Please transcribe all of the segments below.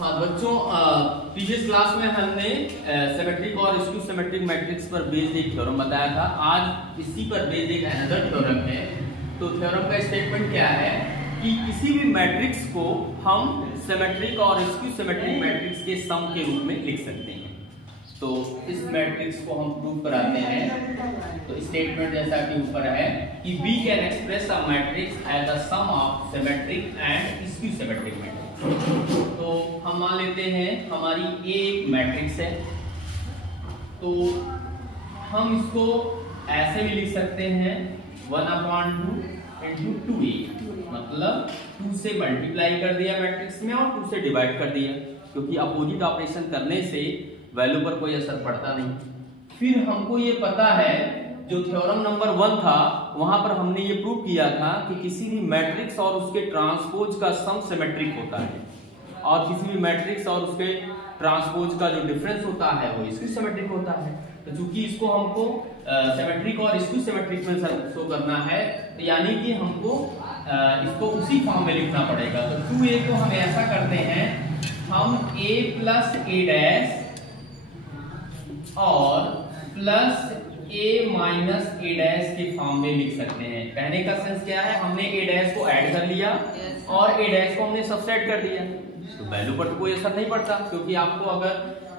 हाँ बच्चों, previous class में हमने सिमेट्रिक और स्क्यू सिमेट्रिक मैट्रिक्स पर बेस्ड एक थ्योरम बताया था। आज इसी पर बेस्ड एक अनदर थ्योरम है। तो थ्योरम का स्टेटमेंट क्या है कि किसी भी मैट्रिक्स को हम सिमेट्रिक और स्क्यू सिमेट्रिक मैट्रिक्स के सम के रूप में लिख सकते हैं। तो इस मैट्रिक्स को हम प्रूव कराते हैं। तो स्टेटमेंट जैसा कि ऊपर है कि we can express a matrix as a sum of symmetric and skew symmetric matrix. तो हम मान लेते हैं हमारी ए एक मैट्रिक्स है, तो हम इसको ऐसे भी लिख सकते हैं 1/2 into 2a, मतलब 2 से मल्टीप्लाई कर दिया मैट्रिक्स में और 2 से डिवाइड कर दिया, क्योंकि अपोजिट ऑपरेशन करने से वैल्यू पर कोई असर पड़ता नहीं। फिर हमको ये पता है, जो थ्योरम नंबर 1 था वहां पर हमने ये प्रूव किया था कि किसी भी मैट्रिक्स और उसके ट्रांसपोज का सम सिमेट्रिक होता है, और किसी भी मैट्रिक्स और उसके ट्रांसपोज का जो डिफरेंस होता है वो स्क्यू सिमेट्रिक होता है। तो चूंकि इसको हमको सिमेट्रिक और स्क्यू सिमेट्रिक में शो करना है, तो यानी कि हमको इसको उसी फॉर्म में लिखना पड़ेगा। तो 2a को हम ऐसा करते हैं, हम a प्लस a डैश और plus a minus a dash के फॉर्म में लिख सकते हैं। कहने का सेंस क्या है, हमने a डैश को ऐड कर लिया और a डैश को हमने सबट्रैक्ट कर दिया, तो वैल्यू पर तो कोई असर नहीं पड़ता, क्योंकि आपको अगर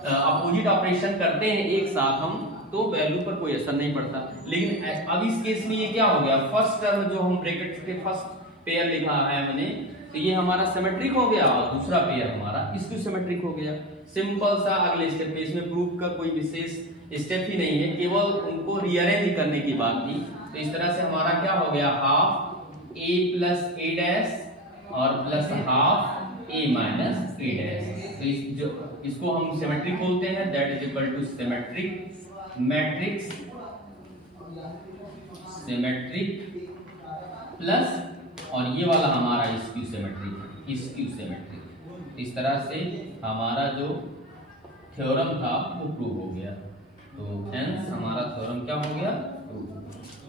अपोजिट ऑपरेशन करते हैं एक साथ हम, तो वैल्यू पर कोई असर नहीं पड़ता। लेकिन अब इस केस में ये क्या हो गया, फर्स्ट टर्म जो हम ब्रैकेट के फर्स्ट पेयर लिखा है मैंने, तो ये हमारा सिमेट्रिक हो गया और दूसरा पेयर हमारा स्क्यू सिमेट्रिक हो गया। सिंपल सा अगले स्टेप में, इसमें प्रूफ का कोई विशेष स्टेप ही नहीं है, केवल उनको रीअरेंज करने की बात थी। तो इस तरह से हमारा क्या हो गया, half a plus a dash और plus half a minus a dash. तो इसको हम सिमेट्रिक बोलते हैं, that is equal to symmetric matrix symmetric plus, और ये वाला हमारा स्क्यू सिमेट्रिक। इस तरह से हमारा जो थ्योरम था वो प्रूव हो गया। तो हेंस हमारा थ्योरम क्या हो गया, प्रूव हो गया।